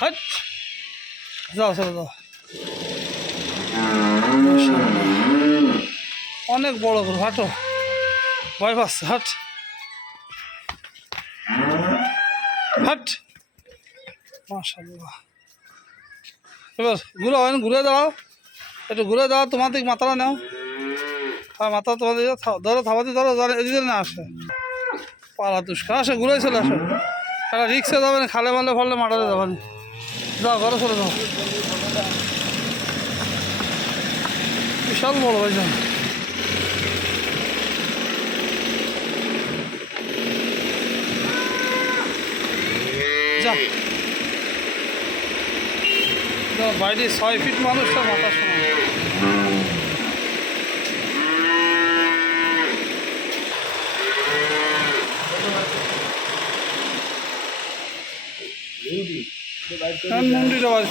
হাট যাও চলো যাও। অনেক বড় গরু, হাঁটো, ভয় পাচ্ছে, হাট হাট। মাশাআল্লাহ। এবার ঘুরে হয় না, ঘুরে দাঁড়াও, একটু ঘুরে দাঁড়াও, তোমার দিকে মাথাটা নাও। হ্যাঁ, মাথা তোমাদের ধরো, থামাতে ধরো, এদিকে না আসে পালা দুষ্কার, আসে ঘুরে চলে আসো। একটা রিক্সে যাবে না, খালে মালে ফলে মারালে যাবে না। যাও ঘরে চলে যাও। বিশাল বড় ভাই, যাও যা বাইরে 6 ফিট মানুষটা মাথা শোনা। মুন্ডিটা বাড়ি